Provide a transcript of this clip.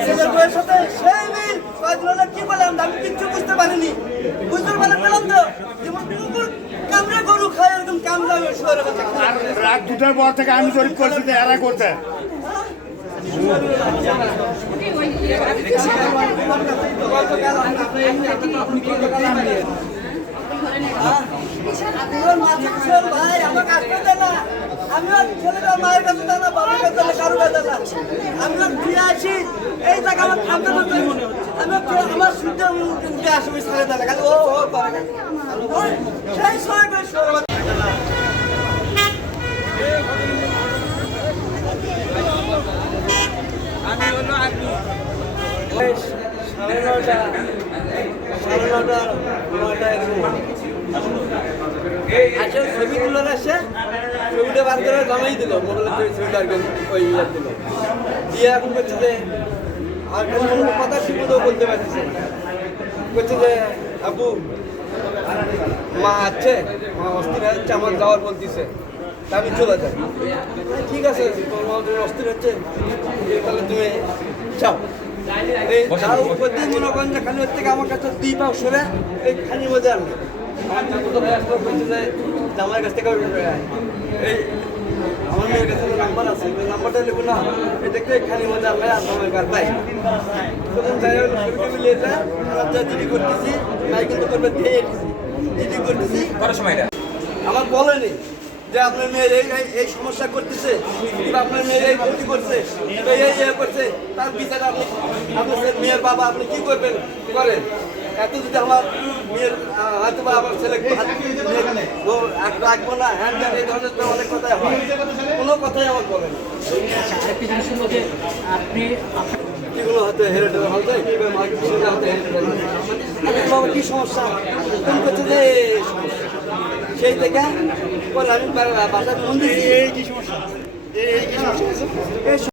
ছেলেগুলোর সাথে সেই আমি কিচ্ছু বুঝতে পারিনি। বুঝতে পারে পেলাম তো। যেমন গরু খায় এরকম কামড়া রাত দুটার পর থেকে আমি জরিপ করছি তো এরা করতে আমিও ছেলেটা মায়ের কাছে আমি ওর ফিরে আসি এই টাকা আমার খামতে মতো মনে হচ্ছে। আমি ওর ছেলে- আমার সূর্য দিয়ে আসি ওই দেন না খালি ও ও ওই, সেই সময় করে শুয়ারে বাচ্চা সাড়ে নটা সাড়ে নটা নটা আচ্ছা ছবি তুলে আসছে ছবিটা বার করে জমাই দিল মোবাইলের ছবি ছবিটা আর ওই ইয়ে দিল। দিয়ে এখন করছে যে, আর কোনো কথা শিখতেও বলতে পারছে করছে যে, আবু, মা আছে, মা অস্থির হচ্ছে, আমার যাওয়ার বলতেছে। আমি চলে যাই। ঠিক আছে, তোমার অস্থির হচ্ছে তাহলে তুমি যাও। এই যাও প্রতিদিন মনে করেন যে খালি থেকে আমার কাছে দুই পাও সরে, এই খানির মধ্যে আর আমার ঠাকুর ভাই আসলে বলছে যে জামাইয়ের কাছ থেকে এই আমার মেয়ের কাছে নাম্বার আছে ওই নাম্বারটা নেব না। এই দেখতে খানির মধ্যে আমরা আর জামাই কার পাই তখন যাই হোক ছবিটা মিলিয়ে যায় আমার যা দিদি করতেছি ভাই কিন্তু করবে দিয়ে দিদি করতেছি। আমার বলেনি যে আপনার মেয়ের এই এই- সমস্যা করতেছে আপনার মেয়ের এই ক্ষতি করছে এই ইয়ে করছে তার বিচার আপনি আপনার মেয়ের বাবা আপনি কি করবেন? করেন। এত যদি আমার মেয়ের হয়তো বা আমার ছেলে রাখব না হ্যান্ড এই ধরনের অনেক কথাই হয়। কোনো কথাই আমার যে আপনি যেগুলো হয়তো হেরে টেরে হয়তো কিংবা মার্কেটিং হয়তো হেরে টেরে আমি বাবা, কি সমস্যা? কোন করছে যে সেই থেকে আমি বাসায় দিয়েছি এই কি সমস্যা? এই কি সমস্যা?